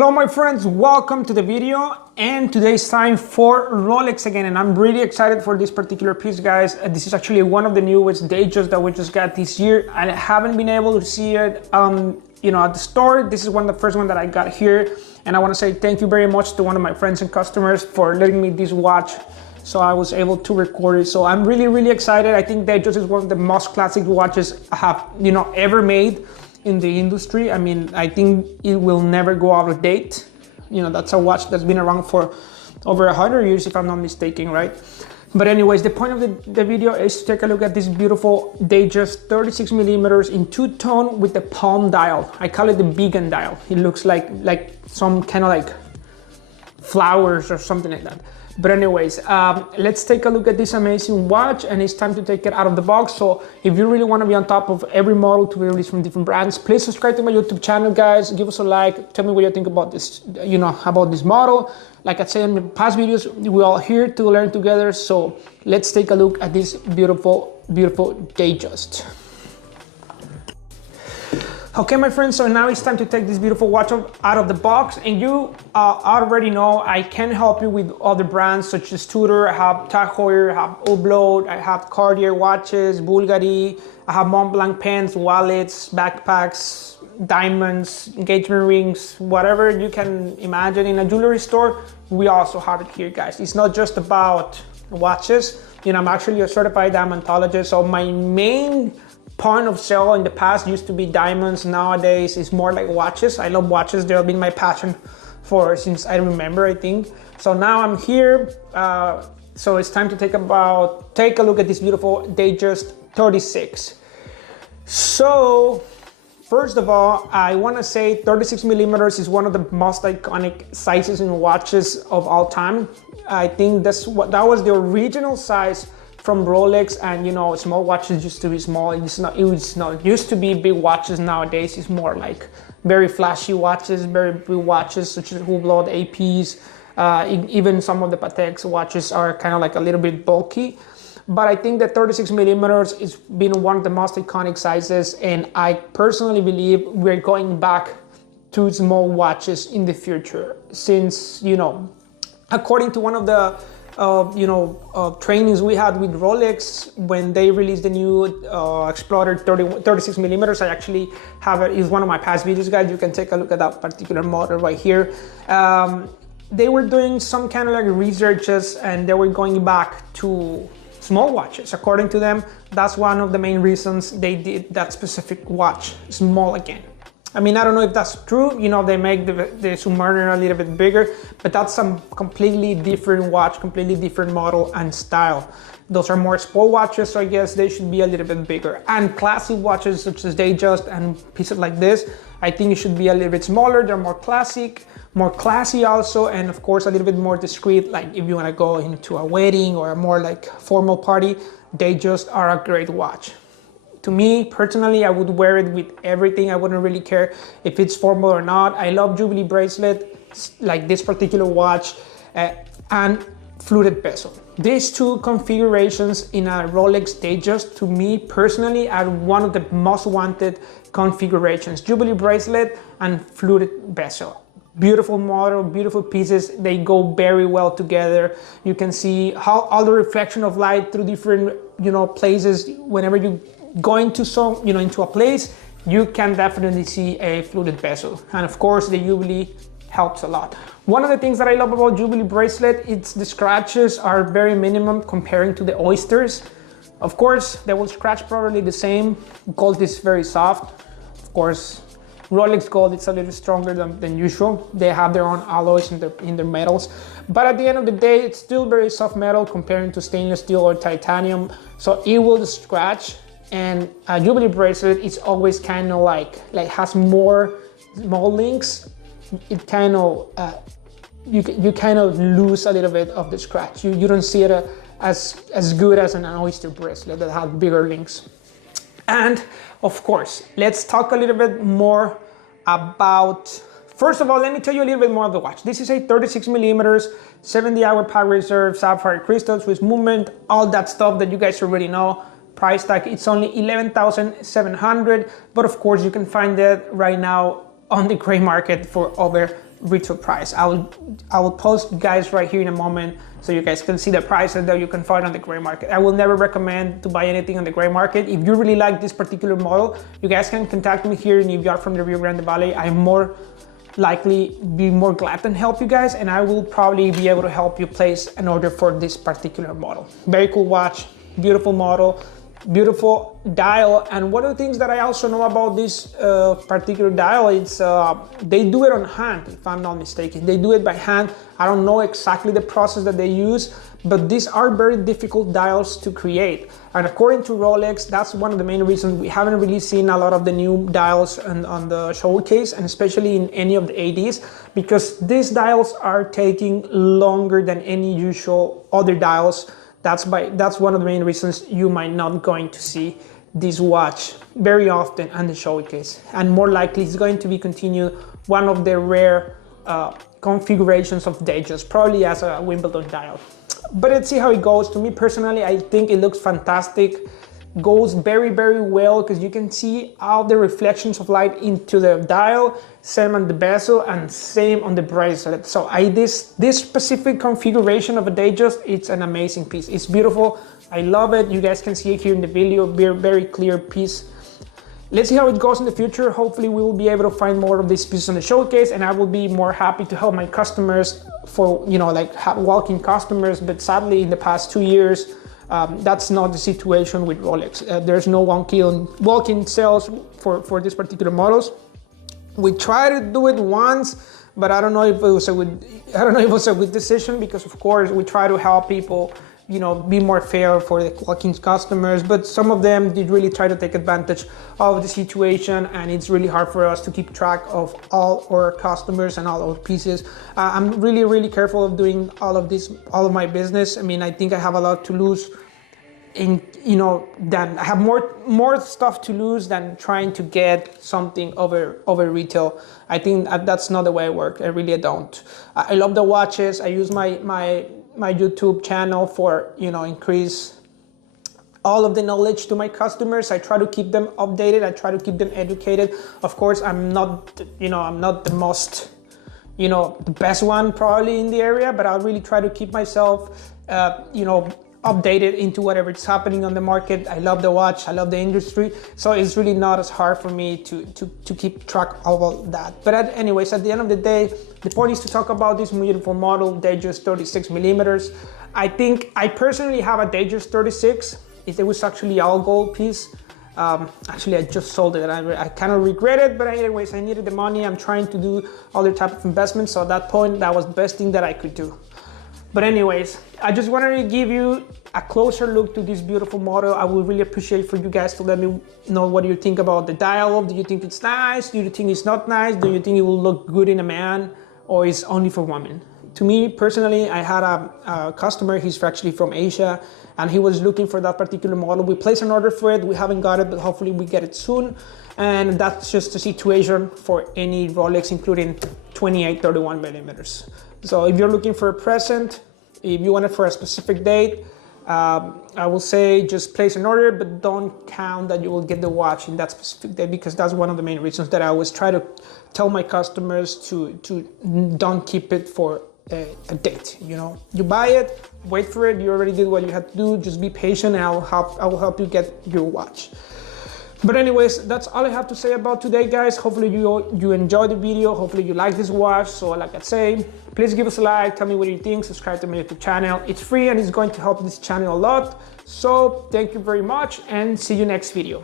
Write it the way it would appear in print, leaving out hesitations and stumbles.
Hello my friends, welcome to the video, and today's time for Rolex again, and I'm really excited for this particular piece, guys. This is actually one of the newest Datejust that we just got this year. I haven't been able to see it at the store. This is the first one that I got here, and I want to say thank you very much to one of my friends and customers for letting me this watch so I was able to record it. So I'm really excited. I think Datejust is one of the most classic watches I have ever made in the industry. I mean, I think it will never go out of date. That's a watch that's been around for over 100 years, if I'm not mistaken, right? But anyways, the point of the video is to take a look at this beautiful Datejust 36 millimeters in two-tone with the palm dial. I call it the vegan dial. It looks like some kind of like flowers or something like that. But anyways, let's take a look at this amazing watch, and it's time to take it out of the box. So if you really want to be on top of every model to be released from different brands, please subscribe to my YouTube channel, guys. Give us a like. Tell me what you think about this, about this model. Like I said in the past videos, we're all here to learn together. So let's take a look at this beautiful Datejust. Okay, my friends, so now it's time to take this beautiful watch out of the box, and you already know I can help you with other brands such as Tudor. I have Tag Heuer, I have Hublot, I have Cartier watches, Bulgari, I have Montblanc pens, wallets, backpacks, diamonds, engagement rings, whatever you can imagine in a jewelry store, we also have it here, guys. It's not just about watches. I'm actually a certified diamondologist, so my main point of sale in the past used to be diamonds. Nowadays it's more like watches. I love watches. They've been my passion since I remember, I think. So now I'm here. So it's time to take a look at this beautiful Datejust 36. So first of all, I want to say 36 millimeters is one of the most iconic sizes in watches of all time. I think that was the original size from Rolex, and small watches used to be small. It used to be big watches. Nowadays it's more like very flashy watches, very big watches such as Hublot, APs, even some of the Patek watches are kind of like a little bit bulky. But I think that 36 millimeters has been one of the most iconic sizes, and I personally believe we're going back to small watches in the future, since according to one of the trainings we had with Rolex when they released the new Explorer 36 millimeters. I actually have it. It's one of my past videos, guys. You can take a look at that particular model right here. They were doing some kind of like researches, and they were going back to small watches. According to them, that's one of the main reasons they did that specific watch small again. I mean, I don't know if that's true. They make the Submariner a little bit bigger, but that's some completely different watch, completely different model and style. Those are more sport watches, so I guess they should be a little bit bigger. And classic watches such as Datejust and pieces like this, I think it should be a little bit smaller. They're more classic, more classy also, and of course a little bit more discreet. Like if you want to go into a wedding or a more like formal party, Datejust are a great watch. To me, personally, I would wear it with everything. I wouldn't really care if it's formal or not. I love Jubilee bracelet, like this particular watch, and fluted bezel. These two configurations in a Rolex Datejust, to me personally, are one of the most wanted configurations. Jubilee bracelet and fluted bezel. Beautiful model, beautiful pieces. They go very well together. You can see how all the reflection of light through different, places. Whenever you go into into a place, you can definitely see a fluted bezel, and of course the Jubilee helps a lot. One of the things that I love about Jubilee bracelet, it's the scratches are very minimum comparing to the Oysters. Of course they will scratch probably the same. Gold is very soft. Of course Rolex gold, it's a little stronger than usual. They have their own alloys in their metals, but at the end of the day, it's still very soft metal comparing to stainless steel or titanium, so it will scratch. And a Jubilee bracelet is always kind of like has more small links. It kind of you kind of lose a little bit of the scratch. You don't see it as good as an Oyster bracelet that has bigger links. And of course, let's talk a little bit more about. First of all, let me tell you a little bit more of the watch. This is a 36 millimeters, 70-hour power reserve, sapphire crystals with movement, all that stuff that you guys already know. Price tag, it's only 11,700, but of course you can find it right now on the gray market for over retail price. I will post guys right here in a moment so you guys can see the prices that you can find on the gray market. I will never recommend to buy anything on the gray market. If you really like this particular model, you guys can contact me here in New York from the Rio Grande Valley. I'm more likely be more glad than help you guys, and I will probably be able to help you place an order for this particular model. Very cool watch, beautiful model, beautiful dial. And one of the things that I also know about this particular dial, it's they do it on hand, if I'm not mistaken. They do it by hand. I don't know exactly the process that they use, but these are very difficult dials to create. And according to Rolex, that's one of the main reasons we haven't really seen a lot of the new dials on the showcase, and especially in any of the ADs, because these dials are taking longer than any usual other dials. That's one of the main reasons you might not going to see this watch very often on the showcase. And more likely it's going to be continued one of the rare configurations of Datejust, probably as a Wimbledon dial. But let's see how it goes. To me personally, I think it looks fantastic. Goes very, very well because you can see all the reflections of light into the dial, same on the bezel and same on the bracelet. So this specific configuration of a Datejust, it's an amazing piece. It's beautiful. I love it. You guys can see it here in the video, very clear piece. Let's see how it goes in the future. Hopefully we will be able to find more of these pieces on the showcase, and I will be more happy to help my customers for, you know, like walk-in customers. But sadly in the past 2 years, that's not the situation with Rolex. There's no walk-in sales for these particular models. We tried to do it once, but I don't know if it was a good decision, because of course we try to help people, you know, be more fair for the walk-in customers, but some of them did really try to take advantage of the situation, and it's really hard for us to keep track of all our customers and all our pieces. I'm really careful of doing all of my business. I mean, I think I have a lot to lose than I have more stuff to lose than trying to get something over retail. I think that's not the way I work. I really don't. I love the watches. I use my YouTube channel for, you know, increase all of the knowledge to my customers. I try to keep them updated. I try to keep them educated. Of course, I'm not the most, the best one probably in the area, but I really try to keep myself, updated into whatever is happening on the market. I love the watch, I love the industry, so it's really not as hard for me to keep track of all that. But anyways, at the end of the day, the point is to talk about this beautiful model, Datejust 36 millimeters. I think I personally have a Datejust 36. It was actually all gold piece. Actually, I just sold it. I kind of regret it, but anyways, I needed the money. I'm trying to do other type of investments, so at that point, that was the best thing that I could do. But anyways, I just wanted to give you a closer look to this beautiful model. I would really appreciate for you guys to let me know what you think about the dial. Do you think it's nice? Do you think it's not nice? Do you think it will look good in a man, or is only for women? To me personally, I had a customer, he's actually from Asia, and he was looking for that particular model. We placed an order for it. We haven't got it, but hopefully we get it soon. And that's just a situation for any Rolex, including 28-31 millimeters. So if you're looking for a present, if you want it for a specific date, I will say just place an order, but don't count that you will get the watch in that specific day, because that's one of the main reasons that I always try to tell my customers to don't keep it for a date. You buy it, wait for it. You already did what you had to do. Just be patient, and I will help you get your watch. But anyways, that's all I have to say about today, guys. Hopefully you enjoyed the video. Hopefully you like this watch. So like I say, please give us a like, tell me what you think, subscribe to my YouTube channel. It's free and it's going to help this channel a lot. So thank you very much and see you next video.